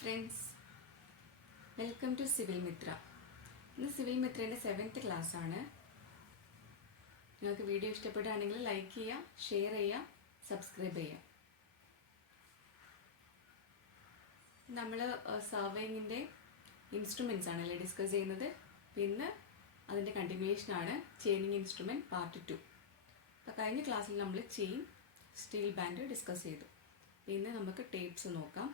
Friends, welcome to civil Mitra. ഇന്ന് civil മിത്രേൻ്റെ 7th ക്ലാസ്സാണ്. നിങ്ങൾക്ക് വീഡിയോ ഇഷ്ടപ്പെടുകയാണെങ്കിൽ ലൈക്ക് ചെയ്യുക, ഷെയർ ചെയ്യുക, സബ്സ്ക്രൈബ് ചെയ്യുക. നമ്മൾ സർവേയിങ്ങിൻ്റെ ഇൻസ്ട്രുമെൻറ്റ്സ് ആണല്ലേ ഡിസ്കസ് ചെയ്യുന്നത്. പിന്നെ അതിൻ്റെ കണ്ടിന്യൂവേഷനാണ് ചെയിനിങ് ഇൻസ്ട്രുമെൻറ്റ് പാർട്ട് 2. അപ്പോൾ കഴിഞ്ഞ ക്ലാസ്സിൽ നമ്മൾ ചെയിൻ, സ്റ്റീൽ ബാൻഡ് ഡിസ്കസ് ചെയ്തു. പിന്നെ നമുക്ക് ടേപ്സ് നോക്കാം.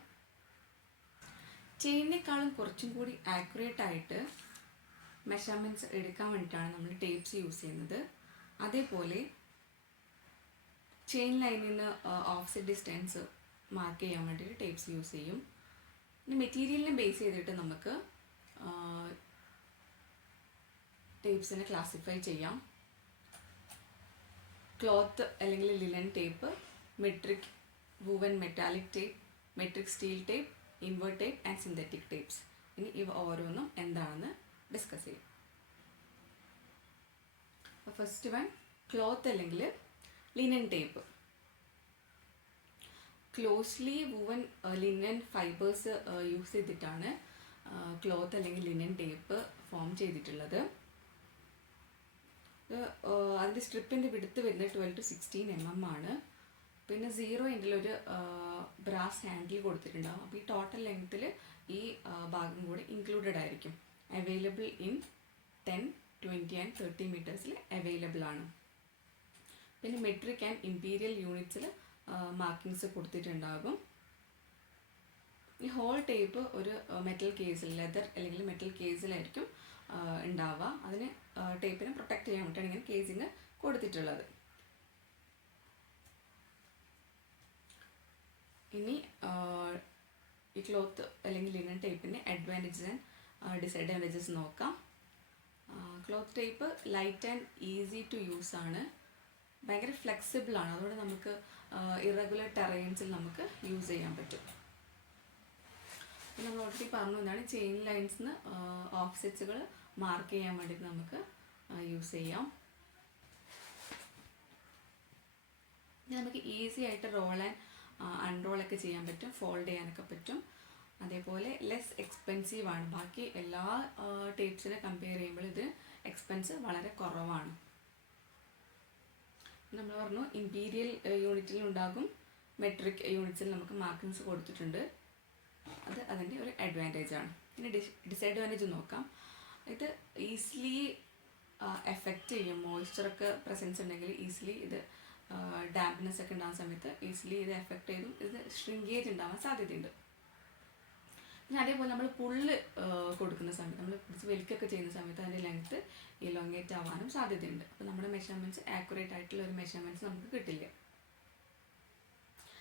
ചെയിനിനേക്കാളും കുറച്ചും കൂടി ആക്യുറേറ്റ് ആയിട്ട് മെഷർമെൻറ്റ്സ് എടുക്കാൻ വേണ്ടിയിട്ടാണ് നമ്മൾ ടേപ്സ് യൂസ് ചെയ്യുന്നത്. അതേപോലെ ചെയിൻ ലൈനിൽ നിന്ന് ഓഫ്സെറ്റ് ഡിസ്റ്റൻസ് മാർക്ക് ചെയ്യാൻ വേണ്ടിയിട്ട് ടേപ്സ് യൂസ് ചെയ്യും. ഇനി മെറ്റീരിയലിനെ ബേസ് ചെയ്തിട്ട് നമുക്ക് ടേപ്സിനെ ക്ലാസിഫൈ ചെയ്യാം. ക്ലോത്ത് അല്ലെങ്കിൽ linen tape, metric woven metallic tape, metric steel tape, invert tape and synthetic tapes. ഇനി ഇവ ഓരോന്നും എന്താണെന്ന് ഡിസ്കസ് ചെയ്യും. ഫസ്റ്റ് വൺ ക്ലോത്ത് അല്ലെങ്കിൽ linen tape. Closely woven linen fibres use ചെയ്തിട്ടാണ് ക്ലോത്ത് അല്ലെങ്കിൽ ലിനൻ ടേപ്പ് ഫോം ചെയ്തിട്ടുള്ളത്. അതിൻ്റെ സ്ട്രിപ്പിൻ്റെ വിടുത്ത് വരുന്നത് 12 to 16 mm ആണ്. പിന്നെ 0 എൻഡിലൊരു ബ്രാസ് ഹാൻഡിൽ കൊടുത്തിട്ടുണ്ടാകും. അപ്പോൾ ഈ ടോട്ടൽ ലെങ്ത്തിൽ ഈ ഭാഗം കൂടി ഇൻക്ലൂഡഡ് ആയിരിക്കും. അവൈലബിൾ ഇൻ 10, 20 ആൻഡ് 30 മീറ്റേഴ്സിൽ അവൈലബിൾ ആണ്. പിന്നെ മെട്രിക് ആൻഡ് ഇമ്പീരിയൽ യൂണിറ്റ്സിൽ മാർക്കിങ്സ് കൊടുത്തിട്ടുണ്ടാകും. ഈ ഹോൾ ടേപ്പ് ഒരു മെറ്റൽ കേസിൽ, ലെതർ അല്ലെങ്കിൽ മെറ്റൽ കേസിലായിരിക്കും ഉണ്ടാവുക. അതിന് ടേപ്പിനെ പ്രൊട്ടക്റ്റ് ചെയ്യാൻ വേണ്ടിയിട്ടാണ് ഇങ്ങനെ കേസിങ് കൊടുത്തിട്ടുള്ളത്. ഇനി ഈ ക്ലോത്ത് അല്ലെങ്കിൽ ലിനൻ ടേപ്പിൻ്റെ അഡ്വാൻറ്റേജസ് ആൻഡ് ഡിസഡ്വാൻറ്റേജസ് നോക്കാം. Cloth tape light and easy to use ആണ്, ഭയങ്കര ഫ്ലെക്സിബിൾ ആണ്. അതുകൊണ്ട് നമുക്ക് ഇറഗുലർ ടെറൈൻസിൽ നമുക്ക് യൂസ് ചെയ്യാൻ പറ്റും. നമ്മൾ ഓൾറെഡി പറഞ്ഞു എന്നാണ് ചെയിൻ ലൈൻസിന് ഓഫ്സെറ്റ്സുകൾ മാർക്ക് ചെയ്യാൻ വേണ്ടിയിട്ട് നമുക്ക് യൂസ് ചെയ്യാം. നമുക്ക് ഈസി ആയിട്ട് റോൾ ആൻഡ് അൺറോളൊക്കെ ചെയ്യാൻ പറ്റും, ഫോൾഡ് ചെയ്യാനൊക്കെ പറ്റും. അതേപോലെ ലെസ് എക്സ്പെൻസീവ് ആണ്. ബാക്കി എല്ലാ ടേപ്സിനെ കമ്പയർ ചെയ്യുമ്പോൾ ഇത് എക്സ്പെൻസ് വളരെ കുറവാണ്. നമ്മൾ പറഞ്ഞു ഇമ്പീരിയൽ യൂണിറ്റിലുണ്ടാകും, മെട്രിക് യൂണിറ്റ്സിൽ നമുക്ക് മാർക്കിങ്സ് കൊടുത്തിട്ടുണ്ട്. അത് അതിൻ്റെ ഒരു അഡ്വാൻറ്റേജ് ആണ്. ഇനി ഡിസഡ്വാൻറ്റേജ് നോക്കാം. ഇത് ഈസിലി എഫക്റ്റ് ചെയ്യും. മോയ്സ്ചറൊക്കെ പ്രസൻസ് ഉണ്ടെങ്കിൽ ഈസിലി ഇത് ഡാംപ്നെസ് ഒക്കെ ഉണ്ടാകുന്ന സമയത്ത് ഈസിലി ഇത് എഫക്റ്റ് ചെയ്തും ഇത് ഷ്രിങ്കേജ് ഉണ്ടാവാൻ സാധ്യതയുണ്ട്. പിന്നെ അതേപോലെ നമ്മൾ പുള്ള് കൊടുക്കുന്ന സമയത്ത്, നമ്മൾ പിടിച്ച് വലിക്കൊക്കെ ചെയ്യുന്ന സമയത്ത് അതിൻ്റെ ലെങ്ത്ത് ഇലോങ്ങേറ്റ് ആവാനും സാധ്യതയുണ്ട്. അപ്പോൾ നമ്മുടെ മെഷർമെൻറ്റ്സ് ആക്യുറേറ്റ് ആയിട്ടുള്ള ഒരു മെഷർമെൻറ്റ്സ് നമുക്ക് കിട്ടില്ല.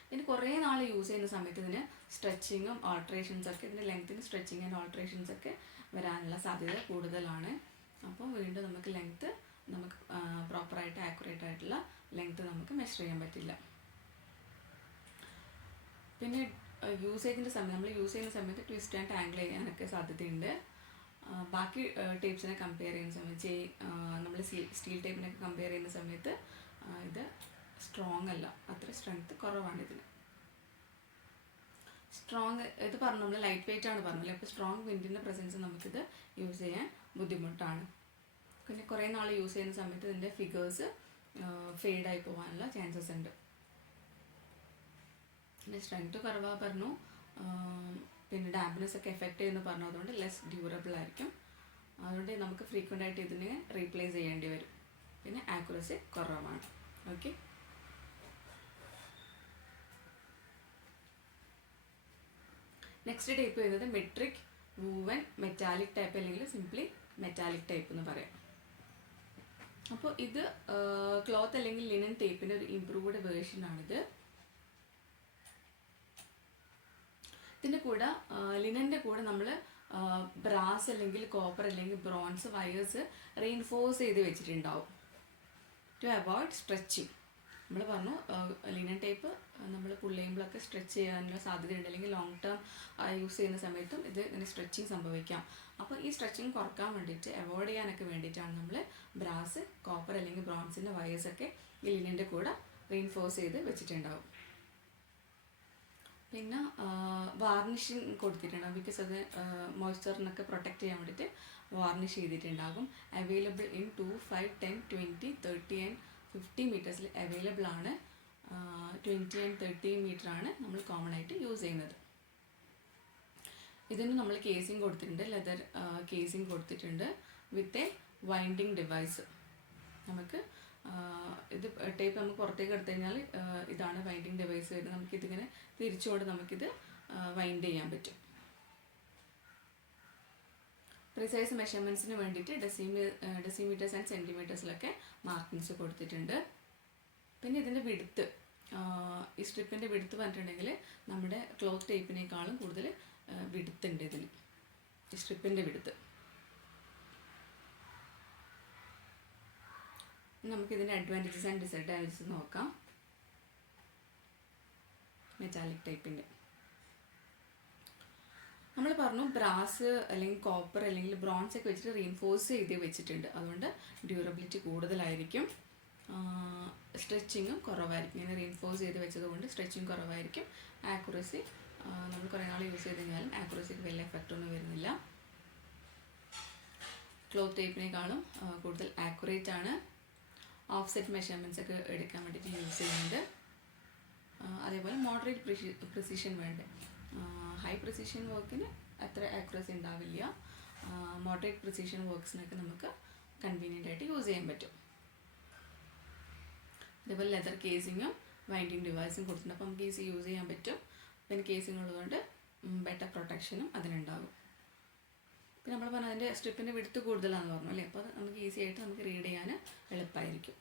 ഇതിന് കുറേ നാൾ യൂസ് ചെയ്യുന്ന സമയത്ത് ഇതിന് സ്ട്രെച്ചിങ്ങും ഓൾട്രേഷൻസൊക്കെ, ഇതിൻ്റെ ലെങ്ത്തിന് സ്ട്രെച്ചിങ് ആൻഡ് ഓൾട്രേഷൻസൊക്കെ വരാനുള്ള സാധ്യത കൂടുതലാണ്. അപ്പോൾ വീണ്ടും നമുക്ക് ലെങ്ത്ത് നമുക്ക് പ്രോപ്പറായിട്ട് ആക്യുറേറ്റ് ആയിട്ടുള്ള ലെങ്ത്ത് നമുക്ക് മെഷർ ചെയ്യാൻ പറ്റില്ല. പിന്നെ യൂസേജിൻ്റെ സമയത്ത്, നമ്മൾ യൂസ് ചെയ്യുന്ന സമയത്ത് ട്വിസ്റ്റ് ആൻഡ് ആംഗിൾ ചെയ്യാനൊക്കെ സാധ്യതയുണ്ട്. ബാക്കി ടേപ്സിനെ കമ്പയർ ചെയ്യുന്ന സമയത്ത്, നമ്മൾ സ്റ്റീൽ ടേപ്പിനൊക്കെ കമ്പയർ ചെയ്യുന്ന സമയത്ത് ഇത് സ്ട്രോങ് അല്ല, അത്ര സ്ട്രെങ്ത്ത് കുറവാണ് ഇതിന്. സ്ട്രോങ് ഇത് പറഞ്ഞു, നമ്മൾ ലൈറ്റ് വെയിറ്റ് ആണ് പറഞ്ഞില്ലേ. അപ്പോൾ സ്ട്രോങ് വിൻഡിൻ്റെ പ്രസൻസ് നമുക്കിത് യൂസ് ചെയ്യാൻ ബുദ്ധിമുട്ടാണ്. പിന്നെ കുറേ നാൾ യൂസ് ചെയ്യുന്ന സമയത്ത് ഇതിൻ്റെ ഫിഗേഴ്സ് ഫെയ്ഡായി പോകാനുള്ള ചാൻസസ് ഉണ്ട്. പിന്നെ സ്ട്രെങ്ത്ത് കുറവാണ് പറഞ്ഞു. പിന്നെ ഡാംപ്നെസ് ഒക്കെ എഫക്റ്റ് ചെയ്യുമെന്ന് പറഞ്ഞു. അതുകൊണ്ട് ലെസ് ഡ്യൂറബിൾ ആയിരിക്കും. അതുകൊണ്ട് നമുക്ക് ഫ്രീക്വൻ്റ് ആയിട്ട് ഇതിനെ റീപ്ലേസ് ചെയ്യേണ്ടി വരും. പിന്നെ ആക്യുറസി കുറവാണ്. ഓക്കെ, നെക്സ്റ്റ് ടൈപ്പ് വരുന്നത് മെട്രിക് വൂവൻ മെറ്റാലിക് ടൈപ്പ് അല്ലെങ്കിൽ സിംപ്ലി മെറ്റാലിക് ടൈപ്പ് എന്ന് പറയാം. അപ്പോൾ ഇത് ക്ലോത്ത് അല്ലെങ്കിൽ ലിനൻ ടേപ്പിൻ്റെ ഒരു ഇംപ്രൂവ്ഡ് വേർഷനാണിത്. ഇതിൻ്റെ കൂടെ ലിനൻ്റെ കൂടെ നമ്മൾ ബ്രാസ് അല്ലെങ്കിൽ കോപ്പർ അല്ലെങ്കിൽ ബ്രോൺസ് വയേഴ്സ് റീൻഫോഴ്സ് ചെയ്ത് വെച്ചിട്ടുണ്ടാവും ടു അവോയ്ഡ് സ്ട്രെച്ചിങ്. നമ്മൾ പറഞ്ഞു ലിനൻ ടേപ്പ് നമ്മൾ പുൾ ചെയ്യുമ്പോഴൊക്കെ സ്ട്രെച്ച് ചെയ്യാനുള്ള സാധ്യതയുണ്ട്, അല്ലെങ്കിൽ ലോങ് ടേം യൂസ് ചെയ്യുന്ന സമയത്തും ഇത് ഇങ്ങനെ സ്ട്രെച്ചിങ് സംഭവിക്കാം. അപ്പോൾ ഈ സ്ട്രെച്ചിങ് കുറക്കാൻ വേണ്ടിയിട്ട്, അവോയ്ഡ് ചെയ്യാനൊക്കെ വേണ്ടിയിട്ടാണ് നമ്മൾ ബ്രാസ്, കോപ്പർ അല്ലെങ്കിൽ ബ്രോൺസിൻ്റെ വയേഴ്സൊക്കെ ഈ ലിനൻ്റെ കൂടെ റീൻഫോഴ്സ് ചെയ്ത് വെച്ചിട്ടുണ്ടാവും. പിന്നെ വാർണിഷിങ് കൊടുത്തിട്ടുണ്ടാകും, ബിക്കോസ് അത് മോയ്സ്ചറിനൊക്കെ പ്രൊട്ടക്റ്റ് ചെയ്യാൻ വേണ്ടിയിട്ട് വാർണിഷ് ചെയ്തിട്ടുണ്ടാകും. അവൈലബിൾ ഇൻ 2, 5, 10, 20, 30 ആൻഡ് 50 മീറ്റേഴ്സിൽ അവൈലബിൾ ആണ്. 20 ആൻഡ് 30 മീറ്ററാണ് നമ്മൾ കോമൺ ആയിട്ട് യൂസ് ചെയ്യുന്നത്. ഇതിന് നമ്മൾ കേസിങ് കൊടുത്തിട്ടുണ്ട്, ലെതർ കേസിങ് കൊടുത്തിട്ടുണ്ട് വിത്ത് എ വൈൻഡിങ് ഡിവൈസ്. നമുക്ക് ഇത് ടേപ്പ് നമുക്ക് പുറത്തേക്ക് എടുത്തു കഴിഞ്ഞാൽ ഇതാണ് വൈൻഡിങ് ഡിവൈസ് വരുന്നത്. നമുക്കിതിങ്ങനെ തിരിച്ചുകൊണ്ട് നമുക്കിത് വൈൻഡ് ചെയ്യാൻ പറ്റും. പ്രിസൈസ് മെഷർമെൻറ്റ്സിന് വേണ്ടിയിട്ട് ഡെസിമീറ്റേഴ്സ് ആൻഡ് സെൻറ്റിമീറ്റേഴ്സിലൊക്കെ മാർക്കിങ്സ് കൊടുത്തിട്ടുണ്ട്. പിന്നെ ഇതിൻ്റെ വിഡ്ത്ത്, ഈ സ്ട്രിപ്പിൻ്റെ വിഡ്ത്ത് പറഞ്ഞിട്ടുണ്ടെങ്കിൽ നമ്മുടെ ക്ലോത്ത് ടേപ്പിനേക്കാളും കൂടുതൽ വിഡ്ത്ത് ഉണ്ട് ഇതിന്, ഈ സ്ട്രിപ്പിൻ്റെ വിഡ്ത്ത്. നമുക്കിതിൻ്റെ അഡ്വാൻറ്റേജസ് ആൻഡ് ഡിസഡ്വാൻറ്റേജസ് നോക്കാം. മെറ്റാലിക് ടൈപ്പിൻ്റെ നമ്മൾ പറഞ്ഞു ബ്രാസ് അല്ലെങ്കിൽ കോപ്പർ അല്ലെങ്കിൽ ബ്രോൺസ് ഒക്കെ വെച്ചിട്ട് റീൻഫോഴ്സ് ചെയ്ത് വെച്ചിട്ടുണ്ട്, അതുകൊണ്ട് ഡ്യൂറബിലിറ്റി കൂടുതലായിരിക്കും, സ്ട്രെച്ചിങ്ങും കുറവായിരിക്കും. ഇങ്ങനെ റീൻഫോഴ്സ് ചെയ്ത് വെച്ചതുകൊണ്ട് സ്ട്രെച്ചിങ് കുറവായിരിക്കും. ആക്യുറസി നമ്മൾ കുറേ നാൾ യൂസ് ചെയ്ത് കഴിഞ്ഞാലും ആക്യുറസിക്ക് വലിയ എഫക്റ്റ് ഒന്നും വരുന്നില്ല. ക്ലോത്ത് ടേപ്പിനേക്കാളും കൂടുതൽ ആക്യുറേറ്റ് ആണ്. ഓഫ്സെറ്റ് മെഷർമെൻറ്റ്സ് ഒക്കെ എടുക്കാൻ വേണ്ടിയിട്ട് യൂസ് ചെയ്യുന്നുണ്ട്. അതേപോലെ മോഡറേറ്റ് പ്രിസിഷൻ വേണ്ടേ, ഹൈ പ്രിസിഷൻ വർക്കിന് അത്ര ആക്യുറസി ഉണ്ടാവില്ല. മോഡറേറ്റ് പ്രിസിഷൻ വർക്ക്സിനൊക്കെ നമുക്ക് കൺവീനിയൻ്റ് ആയിട്ട് യൂസ് ചെയ്യാൻ പറ്റും. അതേപോലെ ലെതർ കേസിങ്ങും വൈൻഡിങ് ഡിവൈസും കൊടുത്തിട്ടുണ്ട്, അപ്പോൾ നമുക്ക് ഈസി യൂസ് ചെയ്യാൻ പറ്റും. പിന്നെ കേസിങ് ഉള്ളതുകൊണ്ട് ബെറ്റർ പ്രൊട്ടക്ഷനും അതിനുണ്ടാകും. പിന്നെ നമ്മൾ പറഞ്ഞാൽ അതിൻ്റെ സ്ട്രിപ്പിൻ്റെ വിഡ്ത്ത് കൂടുതലാണെന്ന് പറഞ്ഞു അല്ലേ, അപ്പോൾ അത് നമുക്ക് ഈസി ആയിട്ട് നമുക്ക് റീഡ് ചെയ്യാൻ എളുപ്പമായിരിക്കും.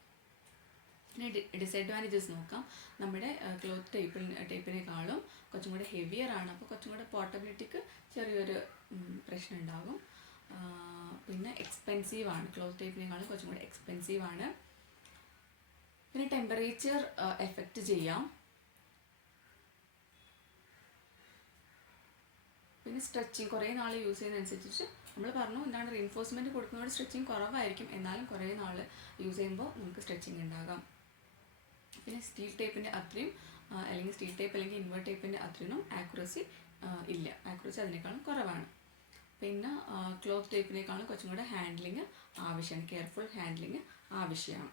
പിന്നെ ഡിസഡ്വാൻറ്റേജസ് നോക്കാം. നമ്മുടെ ക്ലോത്ത് ടേപ്പിനേക്കാളും കുറച്ചും കൂടെ ഹെവിയർ ആണ്, അപ്പോൾ കുറച്ചും കൂടെ പോർട്ടബിലിറ്റിക്ക് ചെറിയൊരു പ്രശ്നം ഉണ്ടാകും. പിന്നെ എക്സ്പെൻസീവ് ആണ്, ക്ലോത്ത് ടേപ്പിനേക്കാളും കുറച്ചും കൂടെ എക്സ്പെൻസീവ് ആണ്. പിന്നെ ടെമ്പറേച്ചർ എഫക്റ്റ് ചെയ്യാം. പിന്നെ സ്ട്രെച്ചിങ് കുറേ നാൾ യൂസ് ചെയ്യുന്നതനുസരിച്ച് നമ്മൾ പറഞ്ഞു എന്താണ് റീൻഫോഴ്സ്മെൻറ്റ് കൊടുക്കുന്നതുകൊണ്ട് സ്ട്രെച്ചിങ് കുറവായിരിക്കും, എന്നാലും കുറേ നാൾ യൂസ് ചെയ്യുമ്പോൾ നമുക്ക് സ്ട്രെച്ചിങ് ഉണ്ടാകാം. പിന്നെ സ്റ്റീൽ ടേപ്പിൻ്റെ അത്രയും അല്ലെങ്കിൽ സ്റ്റീൽ ടേപ്പ് അല്ലെങ്കിൽ ഇൻവേർട്ട് ടേപ്പിൻ്റെ അത്രയും ആക്യുറസി ഇല്ല, ആക്യുറസി അതിനേക്കാളും കുറവാണ്. പിന്നെ ക്ലോത്ത് ടേപ്പിനേക്കാളും കുറച്ചും കൂടെ ഹാൻഡ്ലിങ് ആവശ്യമാണ്, കെയർഫുൾ ഹാൻഡ്ലിങ് ആവശ്യമാണ്.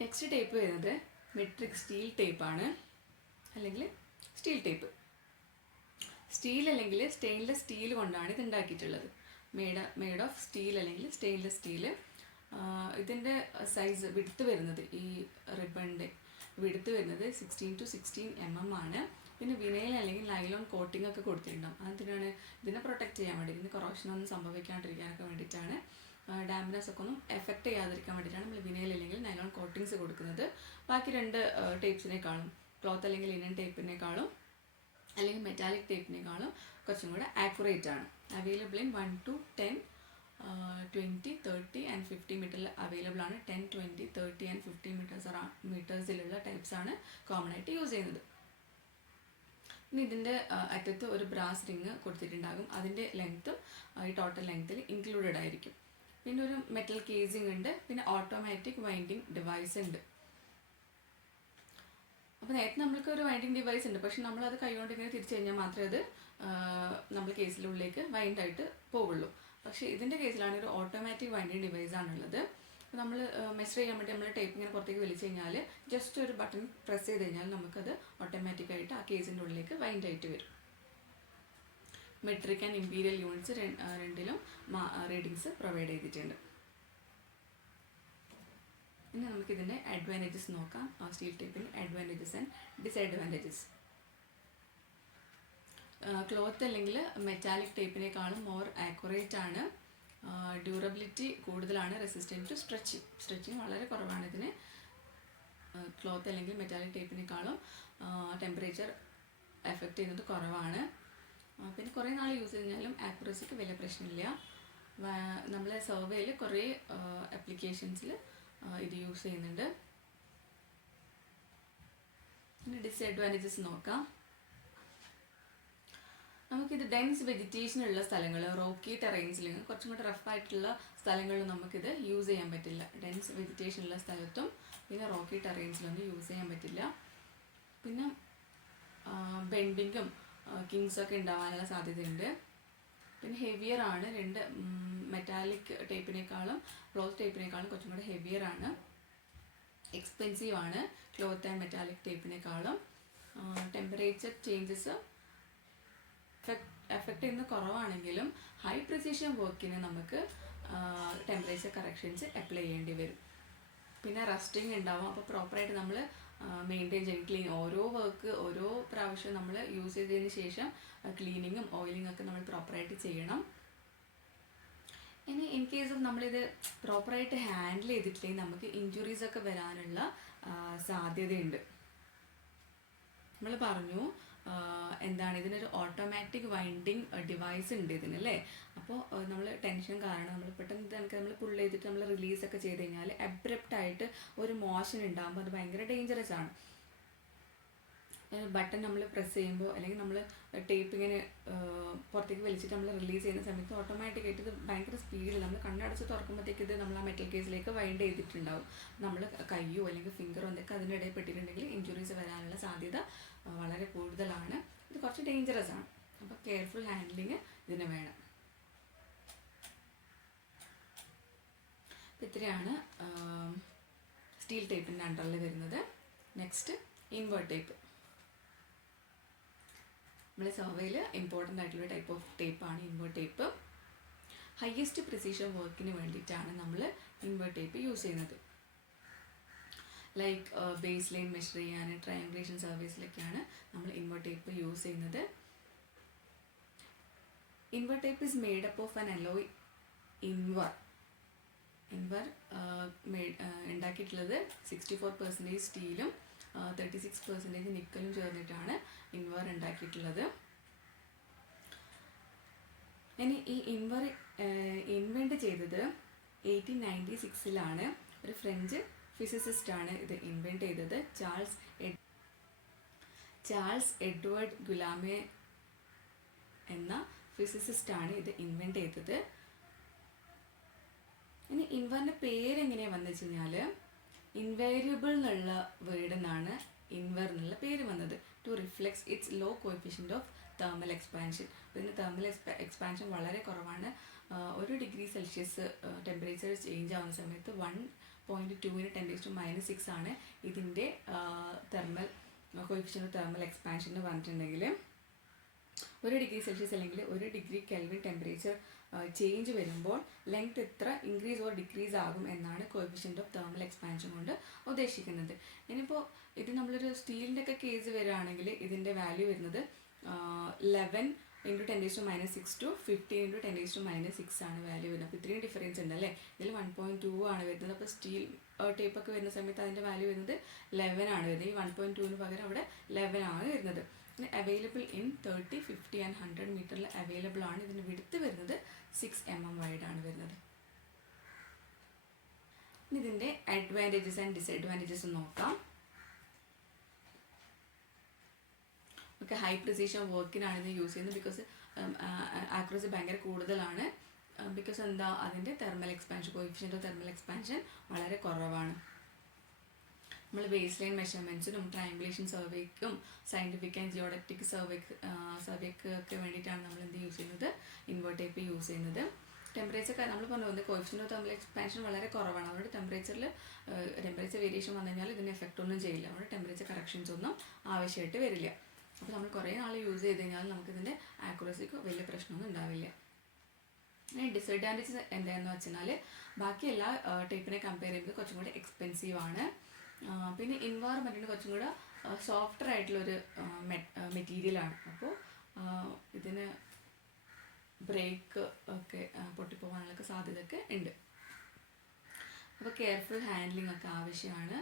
നെക്സ്റ്റ് ടേപ്പ് വരുന്നത് മെട്രിക് സ്റ്റീൽ ടേപ്പാണ്, അല്ലെങ്കിൽ സ്റ്റീൽ ടേപ്പ്. സ്റ്റീൽ അല്ലെങ്കിൽ സ്റ്റെയിൻലെസ് സ്റ്റീൽ കൊണ്ടാണ് ഇത് ഉണ്ടാക്കിയിട്ടുള്ളത്. മെയ്ഡ് ഓഫ് സ്റ്റീൽ അല്ലെങ്കിൽ സ്റ്റെയിൻലെസ് സ്റ്റീൽ. ഇതിൻ്റെ സൈസ് വിഡ്ത്ത് വരുന്നത്, ഈ റിബണിൻ്റെ വിഡ്ത്ത് വരുന്നത് 16 to 16 mm ആണ്. പിന്നെ വിനൈൽ അല്ലെങ്കിൽ നൈലോൺ കോട്ടിംഗ് ഒക്കെ കൊടുത്തിട്ടുണ്ടാകും. അതിനാണ് ഇതിനെ പ്രൊട്ടക്റ്റ് ചെയ്യാൻ വേണ്ടി, ഇതിന് കൊറോഷനൊന്നും സംഭവിക്കാണ്ടിരിക്കാനൊക്കെ വേണ്ടിയിട്ടാണ്, ഡാമേജസ് ഒക്കെ ഒന്നും എഫക്റ്റ് ചെയ്യാതിരിക്കാൻ വേണ്ടിയിട്ടാണ് നമ്മൾ വിനൈൽ അല്ലെങ്കിൽ നൈലോൺ കോട്ടിങ്സ് കൊടുക്കുന്നത്. ബാക്കി രണ്ട് ടേപ്സിനേക്കാളും, ക്ലോത്ത് അല്ലെങ്കിൽ ലിനൻ ടേപ്പിനേക്കാളും അല്ലെങ്കിൽ മെറ്റാലിക് ടേപ്പിനേക്കാളും കുറച്ചും കൂടെ ആക്യുറേറ്റ് ആണ്. അവൈലബിൾ ഇൻ 1 to 10, 20, 30 and 50 മീറ്ററിൽ അവൈലബിൾ ആണ്. 10, 20, 30 and 50 മീറ്റേഴ്സിലുള്ള ടൈപ്സാണ് കോമൺ ആയിട്ട് യൂസ് ചെയ്യുന്നത്. ഇനി ഇതിൻ്റെ അറ്റത്ത് ഒരു ബ്രാസ് റിങ് കൊടുത്തിട്ടുണ്ടാകും, അതിൻ്റെ ലെങ്ത്തും ഈ ടോട്ടൽ ലെങ്ത്തിൽ ഇൻക്ലൂഡഡ് ആയിരിക്കും. പിന്നെ ഒരു മെറ്റൽ കേസിംഗ് ഉണ്ട്, പിന്നെ ഓട്ടോമാറ്റിക് വൈൻഡിങ് ഡിവൈസ് ഉണ്ട്. അപ്പോൾ നേരത്തെ നമ്മൾക്ക് ഒരു വൈൻഡിങ് ഡിവൈസ് ഉണ്ട്, പക്ഷെ നമ്മളത് കൈകൊണ്ട് ഇങ്ങനെ തിരിച്ചു കഴിഞ്ഞാൽ മാത്രമേ അത് നമ്മൾ കേസിലുള്ളിലേക്ക് വൈൻഡായിട്ട് പോവുള്ളൂ. പക്ഷേ ഇതിൻ്റെ കേസിലാണ് ഒരു ഓട്ടോമാറ്റിക് വൈൻഡിങ് ഡിവൈസാണുള്ളത്. അപ്പോൾ നമ്മൾ മെഷർ ചെയ്യാൻ വേണ്ടി നമ്മൾ ടേപ്പ് ഇങ്ങനെ പുറത്തേക്ക് വലിച്ചു കഴിഞ്ഞാൽ ജസ്റ്റ് ഒരു ബട്ടൺ പ്രസ് ചെയ്ത് കഴിഞ്ഞാൽ നമുക്കത് ഓട്ടോമാറ്റിക്കായിട്ട് ആ കേസിൻ്റെ ഉള്ളിലേക്ക് വൈൻഡായിട്ട് വരും. മെട്രിക് ആൻഡ് ഇമ്പീരിയൽ യൂണിറ്റ്സ് രണ്ടിലും റീഡിങ്സ് പ്രൊവൈഡ് ചെയ്തിട്ടുണ്ട്. ഇനി നമുക്കിതിൻ്റെ അഡ്വാൻറ്റേജസ് നോക്കാം. സ്റ്റീൽ ടേപ്പിൻ്റെ അഡ്വാൻറ്റേജസ് ആൻഡ് ഡിസഡ്വാൻറ്റേജസ്. ക്ലോത്ത് അല്ലെങ്കിൽ മെറ്റാലിക് ടേപ്പിനേക്കാളും മോർ ആക്യുറേറ്റ് ആണ്, ഡ്യൂറബിലിറ്റി കൂടുതലാണ്, റെസിസ്റ്റൻറ്റ് ടു സ്ട്രെച്ചിങ് വളരെ കുറവാണ് ഇതിന്. ക്ലോത്ത് അല്ലെങ്കിൽ മെറ്റാലിക് ടേപ്പിനേക്കാളും ടെമ്പറേച്ചർ എഫക്റ്റ് ചെയ്യുന്നത് കുറവാണ്. പിന്നെ കുറേ നാൾ യൂസ് ചെയ്ത് കഴിഞ്ഞാലും ആക്യുറസിക്ക് വലിയ പ്രശ്നമില്ല. നമ്മൾ സർവേയിൽ കുറേ ആപ്ലിക്കേഷൻസിൽ ഇത് യൂസ് ചെയ്യുന്നുണ്ട്. പിന്നെ ഡിസഡ്വാൻറ്റേജസ് നോക്കാം. നമുക്കിത് ഡെൻസ് വെജിറ്റേഷനുള്ള സ്ഥലങ്ങൾ, റോക്കി ടെറൈൻസിൽ കുറച്ചും കൂടെ റഫായിട്ടുള്ള സ്ഥലങ്ങളിൽ നമുക്കിത് യൂസ് ചെയ്യാൻ പറ്റില്ല. ഡെൻസ് വെജിറ്റേഷനുള്ള സ്ഥലത്തും പിന്നെ റോക്കി ടെറൈൻസിലൊന്നും യൂസ് ചെയ്യാൻ പറ്റില്ല. പിന്നെ ബെൻഡിങ്ങും കിങ്സൊക്കെ ഉണ്ടാവാനുള്ള സാധ്യതയുണ്ട്. പിന്നെ ഹെവിയർ ആണ്, രണ്ട് മെറ്റാലിക് ടേപ്പിനേക്കാളും ക്ലോത്ത് ടേപ്പിനേക്കാളും കുറച്ചും കൂടെ ഹെവിയർ ആണ്, എക്സ്പെൻസീവ് ആണ് ക്ലോത്ത് ആൻഡ് മെറ്റാലിക് ടേപ്പിനേക്കാളും. ടെമ്പറേച്ചർ ചേഞ്ചസ് എഫക്റ്റ് ചെയ്യുന്ന കുറവാണെങ്കിലും ഹൈ പ്രിസിഷൻ വർക്കിന് നമുക്ക് ടെമ്പറേച്ചർ കറക്ഷൻസ് അപ്ലൈ ചെയ്യേണ്ടി വരും. പിന്നെ റസ്റ്റിംഗ് ഉണ്ടാവും. അപ്പോൾ പ്രോപ്പറായിട്ട് നമ്മൾ മെയിൻറ്റെയിൻ ചെയ്യും. ഓരോ വർക്ക് ഓരോ പ്രാവശ്യം നമ്മൾ യൂസ് ചെയ്തതിന് ശേഷം ക്ലീനിങ്ങും ഓയിലിംഗ് ഒക്കെ നമ്മൾ പ്രോപ്പറായിട്ട് ചെയ്യണം. ഇനി ഇൻ കേസ് ഓഫ് നമ്മളിത് പ്രോപ്പറായിട്ട് ഹാൻഡിൽ ചെയ്തിട്ടില്ലെങ്കിൽ നമുക്ക് ഇഞ്ചുറീസ് ഒക്കെ വരാനുള്ള സാധ്യതയുണ്ട്. നമ്മൾ പറഞ്ഞു എന്താണ്, ഇതിനൊരു ഓട്ടോമാറ്റിക് വൈൻഡിങ് ഡിവൈസ് ഉണ്ട് ഇതിനല്ലേ. അപ്പോൾ നമ്മൾ ടെൻഷൻ കാരണം നമ്മൾ പെട്ടെന്ന് നമ്മൾ പുൾ ചെയ്തിട്ട് നമ്മൾ റിലീസൊക്കെ ചെയ്ത് കഴിഞ്ഞാൽ അബ്രപ്റ്റായിട്ട് ഒരു മോഷൻ ഉണ്ടാകുമ്പോൾ അത് ഭയങ്കര ഡേഞ്ചറസ് ആണ്. ബട്ടൺ നമ്മൾ പ്രസ് ചെയ്യുമ്പോൾ അല്ലെങ്കിൽ നമ്മൾ ടേപ്പ് ഇങ്ങനെ പുറത്തേക്ക് വലിച്ചിട്ട് നമ്മൾ റിലീസ് ചെയ്യുന്ന സമയത്ത് ഓട്ടോമാറ്റിക്കായിട്ട് ഇത് ഭയങ്കര സ്പീഡിൽ നമ്മൾ കണ്ണടച്ച് തുറക്കുമ്പോഴത്തേക്ക് ഇത് നമ്മൾ ആ മെറ്റൽ കേസിലേക്ക് വൈൻഡ് ചെയ്തിട്ടുണ്ടാവും. നമ്മൾ കയ്യോ അല്ലെങ്കിൽ ഫിംഗറോ എന്തൊക്കെ അതിനിടയിൽ പെട്ടിട്ടുണ്ടെങ്കിൽ ഇഞ്ചുറീസ് വരാനുള്ള സാധ്യത വളരെ കൂടുതലാണ്. ഇത് കുറച്ച് ഡേഞ്ചറസ് ആണ്. അപ്പോൾ കെയർഫുൾ ഹാൻഡ്ലിങ് ഇതിന് വേണം. ഇത്രയാണ് സ്റ്റീൽ ടേപ്പിൻ്റെ അണ്ടറിൽ വരുന്നത്. Next invert tape. നമ്മുടെ സർവേയിൽ ഇമ്പോർട്ടൻ്റ് ആയിട്ടുള്ള ടൈപ്പ് ഓഫ് ടേപ്പാണ് ഇൻവേർട്ട് ടേപ്പ്. ഹയസ്റ്റ് പ്രിസിഷൻ വർക്കിന് വേണ്ടിയിട്ടാണ് നമ്മൾ ഇൻവേർട്ട് ടേപ്പ് യൂസ് ചെയ്യുന്നത്. ലൈക്ക് ബേസ് ലൈൻ മെഷർ ചെയ്യാൻ, ട്രയാങ്കുലേഷൻ സർവീസിലൊക്കെയാണ് നമ്മൾ ഇൻവേർട്ട് ടേപ്പ് യൂസ് ചെയ്യുന്നത്. Invert tape is made up of an alloy invar. ഉണ്ടാക്കിയിട്ടുള്ളത് 64% സ്റ്റീലും 36% നിക്കലും ചേർന്നിട്ടാണ് ഇൻവർ ഉണ്ടാക്കിയിട്ടുള്ളത്. ഇനി ഈ ഇൻവർ ഇൻവെൻറ്റ് ചെയ്തത് 1896 ഒരു ഫ്രഞ്ച് ഫിസിസിസ്റ്റാണ് ഇത് ഇൻവെൻറ്റ് ചെയ്തത്. ചാൾസ് എഡ്വേർഡ് ഗുലാമെ എന്ന ഫിസിസിസ്റ്റാണ് ഇത് ഇൻവെൻറ്റ് ചെയ്തത്. ഇനി ഇൻവറിൻ്റെ പേരെങ്ങനെയാണ് വന്നു വെച്ച് കഴിഞ്ഞാൽ ഇൻവേരിയബിൾ എന്നുള്ള വേർഡിൽ നിന്നാണ് ഇൻവർ എന്നുള്ള പേര് വന്നത്. To reflects its low coefficient of thermal expansion. ഇതിന് തെർമൽ എക്സ്പാൻഷൻ വളരെ കുറവാണ്. 1 ഡിഗ്രി സെൽഷ്യസ് ടെമ്പറേച്ചർ ചേഞ്ച് ആവുന്ന സമയത്ത് 1.2 × 10⁻⁶ ആണ് ഇതിൻ്റെ thermal coefficient of thermal expansion എന്ന് പറഞ്ഞിട്ടുണ്ടെങ്കിൽ 1 ഡിഗ്രി സെൽഷ്യസ് അല്ലെങ്കിൽ 1 ഡിഗ്രി കെൽവിൻ ടെമ്പറേച്ചർ ചേഞ്ച് വരുമ്പോൾ ലെങ്ത് എത്ര ഇൻക്രീസ് ഓർ ഡിക്രീസ് ആകും എന്നാണ് കോഎഫിഷ്യൻ്റ് ഓഫ് തെർമൽ എക്സ്പാൻഷൻ കൊണ്ട് ഉദ്ദേശിക്കുന്നത്. ഇനിയിപ്പോൾ ഇത് നമ്മളൊരു സ്റ്റീലിൻ്റെ ഒക്കെ കേസ് വരികയാണെങ്കിൽ ഇതിൻ്റെ വാല്യൂ വരുന്നത് 11 × 10⁻⁶ to 15 × 10⁻⁶ ആണ് വാല്യൂ വരുന്നത്. അപ്പോൾ ഇത്രയും ഡിഫറൻസ് ഉണ്ട് അല്ലേ. ഇതിൽ 1.2 ആണ് വരുന്നത്. അപ്പോൾ സ്റ്റീൽ ടേപ്പൊക്കെ വരുന്ന സമയത്ത് അതിൻ്റെ വാല്യൂ വരുന്നത് 11 ആണ് വരുന്നത്. ഈ 1.2 പകരം അവിടെ 11 ആണ് വരുന്നത്. അവൈലബിൾ ഇൻ 30, 50 and 100 മീറ്ററിൽ അവൈലബിൾ ആണ്. ഇതിന് വിടുത്ത് വരുന്നത് 6 mm വൈഡാണ് വരുന്നത്. ഇനി ഇതിൻ്റെ അഡ്വാൻറ്റേജസ് ആൻഡ് ഡിസഡ്വാൻറ്റേജസ് നോക്കാം. ഒക്കെ ഹൈ പ്രിസിഷൻ വർക്കിനാണ് ഇത് യൂസ് ചെയ്യുന്നത്. ബിക്കോസ് ആക്യുറസി ഭയങ്കര കൂടുതലാണ്. ബിക്കോസ് എന്താ, അതിൻ്റെ thermal expansion coefficient of thermal expansion വളരെ കുറവാണ്. നമ്മൾ ബേസ് ലൈൻ മെഷർമെൻറ്റ്സിനും ട്രയാങ്കുലേഷൻ സർവേക്കും സയൻറ്റിഫിക് ആൻഡ് ജിയോഡക്റ്റിക് സർവേക്ക് ഒക്കെ വേണ്ടിയിട്ടാണ് നമ്മൾ എന്ത് യൂസ് ചെയ്യുന്നത്, ഇൻവേർട്ട് ടേപ്പ് യൂസ് ചെയ്യുന്നത്. ടെമ്പറേച്ചർ നമ്മൾ പറഞ്ഞു കോഎഫിഷ്യൻ്റ് ഓഫ് തെർമൽ എക്സ്പാൻഷൻ വളരെ കുറവാണ്. അതുകൊണ്ട് ടെമ്പറേച്ചർ വേരിയേഷൻ വന്നു കഴിഞ്ഞാൽ ഇതിന് എഫക്റ്റ് ഒന്നും ചെയ്യില്ല. അതുകൊണ്ട് ടെമ്പറേച്ചർ കറക്ഷൻസ് ഒന്നും ആവശ്യമായിട്ട് വരില്ല. അപ്പോൾ നമ്മൾ കുറേ നാൾ യൂസ് ചെയ്ത് കഴിഞ്ഞാൽ നമുക്കിതിൻ്റെ ആക്യുറസിക്ക് വലിയ പ്രശ്നമൊന്നും ഉണ്ടാവില്ല. ഡിസഡ്വാൻറ്റേജസ് എന്താണെന്ന് വെച്ചാൽ ബാക്കി എല്ലാ ടേപ്പിനെ കമ്പയർ ചെയ്യുമ്പോൾ കുറച്ചും കൂടി എക്സ്പെൻസീവ് ആണ്. പിന്നെ എൻവയറമെൻറ്റിന് കുറച്ചും കൂടെ സോഫ്റ്റർ ആയിട്ടുള്ളൊരു മെറ്റീരിയലാണ്. അപ്പോൾ ഇതിന് ബ്രേക്ക് ഒക്കെ പൊട്ടിപ്പോകാനുള്ള സാധ്യതയൊക്കെ ഉണ്ട്. അപ്പോൾ കെയർഫുൾ ഹാൻഡ്ലിംഗ് ഒക്കെ ആവശ്യമാണ്.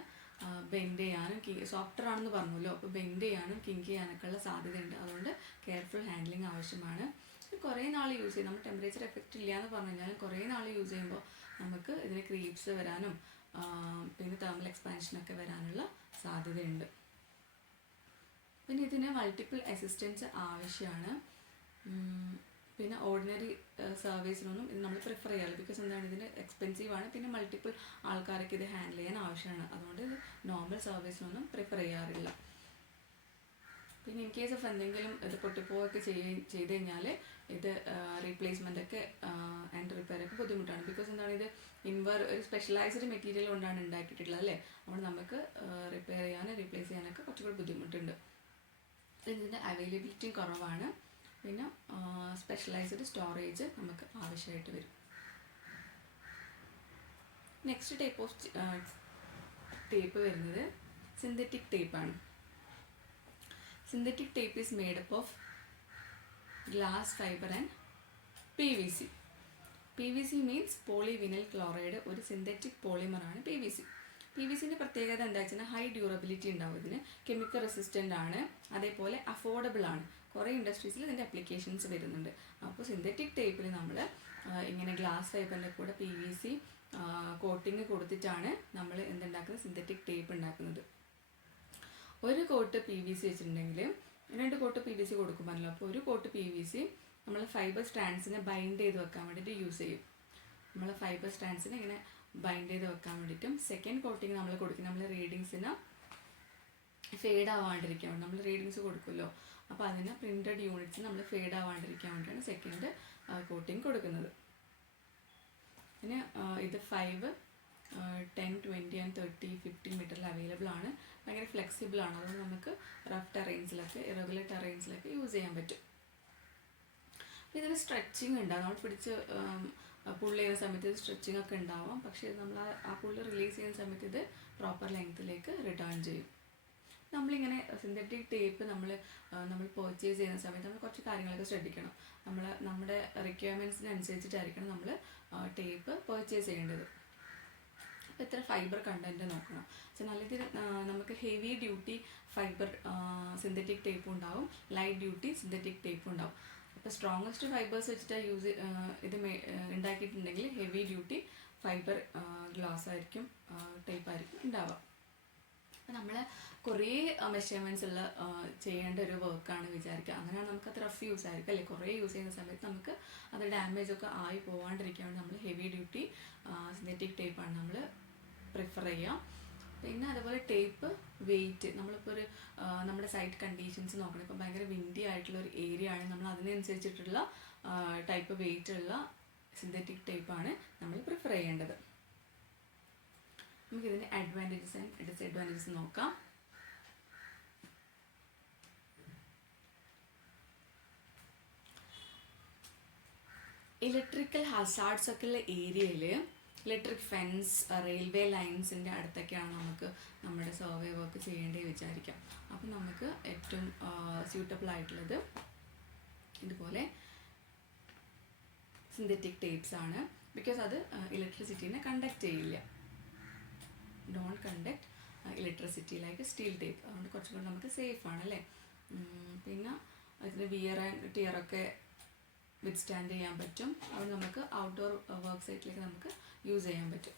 ബെൻഡ് ചെയ്യാനും സോഫ്റ്റർ ആണെന്ന് പറഞ്ഞല്ലോ, അപ്പോൾ ബെൻഡ് ചെയ്യാനും കിങ്ക് ചെയ്യാനൊക്കെ ഉള്ള സാധ്യതയുണ്ട്. അതുകൊണ്ട് കെയർഫുൾ ഹാൻഡ്ലിംഗ് ആവശ്യമാണ്. കുറേ നാൾ യൂസ് ചെയ്യും. നമ്മൾ ടെമ്പറേച്ചർ എഫക്റ്റ് ഇല്ല എന്ന് പറഞ്ഞു കഴിഞ്ഞാൽ കുറേ നാൾ യൂസ് ചെയ്യുമ്പോൾ നമുക്ക് ഇതിന് ക്രീപ്സ് വരാനും പിന്നെ തെർമൽ എക്സ്പാൻഷനൊക്കെ വരാനുള്ള സാധ്യതയുണ്ട്. പിന്നെ ഇതിന് മൾട്ടിപ്പിൾ അസിസ്റ്റൻസ് ആവശ്യമാണ്. പിന്നെ ഓർഡിനറി സർവീസിനൊന്നും ഇത് നമ്മൾ പ്രിഫർ ചെയ്യാറില്ല. ബിക്കോസ് എന്താണ്, ഇതിന് എക്സ്പെൻസീവാണ്. പിന്നെ മൾട്ടിപ്പിൾ ആൾക്കാരൊക്കെ ഇത് ഹാൻഡിൽ ചെയ്യാൻ ആവശ്യമാണ്. അതുകൊണ്ട് ഇത് നോർമൽ സർവീസിനൊന്നും പ്രിഫർ ചെയ്യാറില്ല. പിന്നെ ഇൻ കേസ് ഓഫ് എന്തെങ്കിലും ഇത് പൊട്ടിപ്പോവൊക്കെ ചെയ്ത് കഴിഞ്ഞാൽ ഇത് റീപ്ലേസ്മെൻ്റ് ഒക്കെ ആൻഡ് റിപ്പയർ ഒക്കെ ബുദ്ധിമുട്ടാണ്. ബിക്കോസ് എന്താണ്, ഇത് ഒരു സ്പെഷ്യലൈസ്ഡ് മെറ്റീരിയൽ കൊണ്ടാണ് ഉണ്ടാക്കിയിട്ടുള്ളത് അല്ലേ. അപ്പോൾ നമുക്ക് റിപ്പയർ ചെയ്യാനും റീപ്ലേസ് ചെയ്യാനൊക്കെ കുറച്ചുകൂടി ബുദ്ധിമുട്ടുണ്ട്. ഇതിൻ്റെ അവൈലബിലിറ്റി കുറവാണ്. പിന്നെ സ്പെഷ്യലൈസ്ഡ് സ്റ്റോറേജ് നമുക്ക് ആവശ്യമായിട്ട് വരും. നെക്സ്റ്റ് ടൈപ്പ് ഓഫ് ടേപ്പ് വരുന്നത് സിന്തറ്റിക് ടേപ്പാണ്. Synthetic tape is made up of glass fibre and PVC. PVC means polyvinyl chloride, ഒരു സിന്തറ്റിക് പോളിമറാണ് PVC. PVCൻ്റെ പ്രത്യേകത എന്താ വെച്ചാൽ ഹൈ ഡ്യൂറബിലിറ്റി ഉണ്ടാവും. ഇതിന് കെമിക്കൽ റെസിസ്റ്റൻ്റ് ആണ്, അതേപോലെ അഫോർഡബിൾ ആണ്. കുറേ ഇൻഡസ്ട്രീസിൽ ഇതിൻ്റെ അപ്ലിക്കേഷൻസ് വരുന്നുണ്ട്. അപ്പോൾ സിന്തറ്റിക് ടേപ്പിൽ നമ്മൾ ഇങ്ങനെ ഗ്ലാസ് ഫൈബറിൻ്റെ കൂടെ PVC കോട്ടിങ് കൊടുത്തിട്ടാണ് നമ്മൾ എന്തുണ്ടാക്കുന്നത്, സിന്തറ്റിക് ടേപ്പ് ഉണ്ടാക്കുന്നത്. ഒരു കോട്ട് PVC വെച്ചിട്ടുണ്ടെങ്കിൽ 2 കോട്ട് PVC കൊടുക്കുമല്ലോ. അപ്പോൾ ഒരു കോട്ട് PVC നമ്മൾ ഫൈബർ സ്ട്രാൻഡ്സിനെ ബൈൻഡ് ചെയ്ത് വെക്കാൻ വേണ്ടിയിട്ട് യൂസ് ചെയ്യും. നമ്മൾ ഫൈബർ സ്ട്രാൻഡ്സിനെ ഇങ്ങനെ ബൈൻഡ് ചെയ്ത് വെക്കാൻ വേണ്ടിയിട്ടും സെക്കൻഡ് കോട്ടിങ് നമ്മൾ കൊടുക്കും. നമ്മൾ റീഡിങ്സിന് ഫെയ്ഡ് ആവാണ്ടിരിക്കാൻ വേണ്ടി നമ്മൾ റീഡിങ്സ് കൊടുക്കുമല്ലോ. അപ്പോൾ അതിന് പ്രിൻറ്റഡ് യൂണിറ്റ്സ് നമ്മൾ ഫെയ്ഡ് ആവാണ്ടിരിക്കാൻ വേണ്ടിയാണ് സെക്കൻഡ് കോട്ടിങ് കൊടുക്കുന്നത്. പിന്നെ ഇത് 5, 10, 20 and 30, 50 മീറ്ററിൽ അവൈലബിൾ ആണ്. ഭയങ്കര ഫ്ലെക്സിബിൾ ആണ്. അതുകൊണ്ട് നമുക്ക് റഫ് ടെറൈൻസിലൊക്കെ ഇറഗുലർ ടെറൈൻസിലൊക്കെ യൂസ് ചെയ്യാൻ പറ്റും. ഇതിന് സ്ട്രെച്ചിങ് ഉണ്ടാകും. നമ്മൾ പിടിച്ച് പുള്ള് ചെയ്യുന്ന സമയത്ത് ഇത് സ്ട്രെച്ചിങ് ഒക്കെ ഉണ്ടാവാം. പക്ഷേ നമ്മൾ ആ പുള്ള് റിലീസ് ചെയ്യുന്ന സമയത്ത് ഇത് പ്രോപ്പർ ലെങ്ത്തിലേക്ക് റിട്ടേൺ ചെയ്യും. നമ്മളിങ്ങനെ സിന്തറ്റിക് ടേപ്പ് നമ്മൾ പർച്ചേസ് ചെയ്യുന്ന സമയത്ത് നമ്മൾ കുറച്ച് കാര്യങ്ങളൊക്കെ ശ്രദ്ധിക്കണം. നമ്മുടെ റിക്വയർമെൻറ്റ്സിനനുസരിച്ചിട്ടായിരിക്കണം നമ്മൾ ടേപ്പ് പർച്ചേസ് ചെയ്യേണ്ടത്. അപ്പോൾ ഇത്ര ഫൈബർ കണ്ടൻറ്റ് നോക്കണം. പക്ഷേ നല്ല രീതിയിൽ നമുക്ക് heavy duty fibre synthetic tape ഉണ്ടാവും, ലൈറ്റ് ഡ്യൂട്ടി സിന്തറ്റിക് ടേപ്പ് ഉണ്ടാവും. അപ്പോൾ സ്ട്രോങ്ങസ്റ്റ് ഫൈബേഴ്സ് വെച്ചിട്ട് ഇത് ഉണ്ടാക്കിയിട്ടുണ്ടെങ്കിൽ ഹെവി ഡ്യൂട്ടി ഫൈബർ ഗ്ലാസ് ആയിരിക്കും, ടേപ്പ് ആയിരിക്കും ഉണ്ടാവുക. അപ്പോൾ നമ്മൾ കുറേ മെഷർമെൻറ്റ്സ് ഉള്ള ചെയ്യേണ്ട ഒരു വർക്കാണ് വിചാരിക്കുക. അങ്ങനെയാണ് നമുക്കത് റഫ് യൂസ് ആയിരിക്കും അല്ലേ. കുറേ യൂസ് ചെയ്യുന്ന സമയത്ത് നമുക്ക് അത് ഡാമേജൊക്കെ ആയി പോകാണ്ടിരിക്കാൻ വേണ്ടി നമ്മൾ ഹെവി ഡ്യൂട്ടി സിന്തറ്റിക് ടേപ്പാണ് നമ്മൾ പ്രിഫർ ചെയ്യുക. പിന്നെ അതുപോലെ ടേപ്പ് വെയിറ്റ്, നമ്മളിപ്പോൾ നമ്മുടെ സൈറ്റ് കണ്ടീഷൻസ് നോക്കണം. ഇപ്പോൾ ഭയങ്കര വിൻഡി ആയിട്ടുള്ള ഒരു ഏരിയ ആണ്, നമ്മൾ അതിനനുസരിച്ചിട്ടുള്ള ടൈപ്പ് വെയിറ്റ് ഉള്ള സിന്തറ്റിക് ടേപ്പാണ് നമ്മൾ പ്രിഫർ ചെയ്യേണ്ടത്. നമുക്കിതിൻ്റെ അഡ്വാൻറ്റേജസ് ആൻഡ് ഡിസഡ്വാൻറ്റേജസ് നോക്കാം. ഇലക്ട്രിക്കൽ ഹസാർഡ്സ് ഒക്കെ ഉള്ള ഏരിയയിൽ ഇലക്ട്രിക് ഫെൻസ്, റെയിൽവേ ലൈൻസിൻ്റെ അടുത്തൊക്കെയാണ് നമുക്ക് നമ്മുടെ സർവേ വർക്ക് ചെയ്യേണ്ടത് വിചാരിക്കാം. അപ്പം നമുക്ക് ഏറ്റവും സ്യൂട്ടബിൾ ആയിട്ടുള്ളത് ഇതുപോലെ സിന്തറ്റിക് ടേപ്സ് ആണ്. ബിക്കോസ് അത് ഇലക്ട്രിസിറ്റീനെ കണ്ടക്ട് ചെയ്യില്ല, don't conduct electricity like steel tape. അതുകൊണ്ട് കുറച്ചും കൂടി നമുക്ക് സേഫ് ആണല്ലേ. പിന്നെ അതിന് വിയർ ആൻഡ് ടിയറൊക്കെ വിത്ത്സ്റ്റാൻഡ് ചെയ്യാൻ പറ്റും. അതുകൊണ്ട് നമുക്ക് ഔട്ട്ഡോർ വർക്ക് സൈറ്റിലേക്ക് നമുക്ക് യൂസ് ചെയ്യാൻ പറ്റും.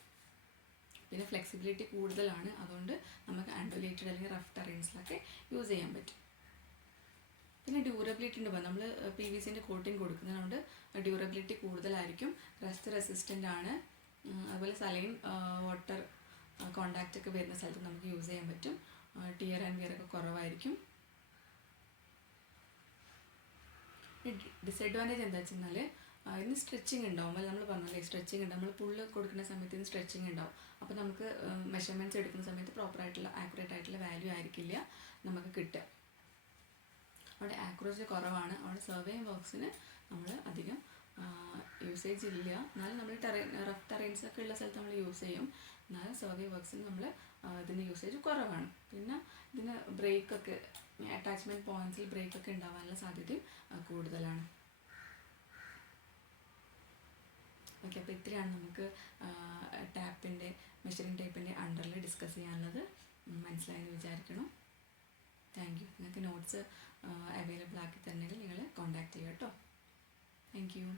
പിന്നെ ഫ്ലെക്സിബിലിറ്റി കൂടുതലാണ്, അതുകൊണ്ട് നമുക്ക് ആൻഡുലേറ്റഡ് അല്ലെങ്കിൽ റഫ് ടെറൈൻസിലൊക്കെ യൂസ് ചെയ്യാൻ പറ്റും. പിന്നെ ഡ്യൂറബിലിറ്റി ഉണ്ട്. നമ്മൾ PVCൻ്റെ കോട്ടിങ് കൊടുക്കുന്നതുകൊണ്ട് ഡ്യൂറബിലിറ്റി കൂടുതലായിരിക്കും. റസ്റ്റ് റെസിസ്റ്റൻ്റ് ആണ്. അതുപോലെ സലൈൻ വാട്ടർ കോണ്ടാക്റ്റ് ഒക്കെ വരുന്ന സ്ഥലത്ത് നമുക്ക് യൂസ് ചെയ്യാൻ പറ്റും. ടിയർ ആൻഡ് വിയർ ഒക്കെ കുറവായിരിക്കും. ഡിസഡ്വാൻറ്റേജ് എന്താ വെച്ചാൽ ഇതിന് സ്ട്രെച്ചിങ് ഉണ്ടാവും. നമ്മൾ പറഞ്ഞല്ലേ സ്ട്രെച്ചിങ് ഉണ്ടാവും. നമ്മൾ പുള്ള് കൊടുക്കുന്ന സമയത്ത് ഇതിന് സ്ട്രെച്ചിങ് ഉണ്ടാവും. അപ്പോൾ നമുക്ക് മെഷർമെൻറ്റ്സ് എടുക്കുന്ന സമയത്ത് പ്രോപ്പറായിട്ടുള്ള ആക്യുറേറ്റ് ആയിട്ടുള്ള വാല്യൂ ആയിരിക്കില്ല നമുക്ക് കിട്ടുക. അവിടെ ആക്യുറസി കുറവാണ്. അവിടെ സർവേ വർക്ക്സിന് നമ്മൾ അധികം യൂസേജ് ഇല്ല. എന്നാലും നമ്മൾ റഫ് ടെറൈൻസൊക്കെ ഉള്ള സ്ഥലത്ത് നമ്മൾ യൂസ് ചെയ്യും. എന്നാലും സർവേ വർക്ക്സിന് നമ്മൾ ഇതിന് യൂസേജ് കുറവാണ്. പിന്നെ ഇതിന് ബ്രേക്കൊക്കെ അറ്റാച്ച്മെൻറ്റ് പോയിൻറ്റ്സിൽ ബ്രേക്കൊക്കെ ഉണ്ടാവാനുള്ള സാധ്യതയും കൂടുതലാണ്. ഓക്കെ, അപ്പോൾ ഇത്രയാണ് നമുക്ക് ടാപ്പിൻ്റെ മെഷറിംഗ് ടേപ്പിൻ്റെ അണ്ടറിൽ ഡിസ്കസ് ചെയ്യാനുള്ളത്. മനസ്സിലായെന്ന് വിചാരിക്കണം. Thank you. നിങ്ങൾക്ക് നോട്ട്സ് അവൈലബിൾ ആക്കി തരണമെങ്കിൽ നിങ്ങൾ കോൺടാക്ട് ചെയ്യുക കേട്ടോ. Thank you.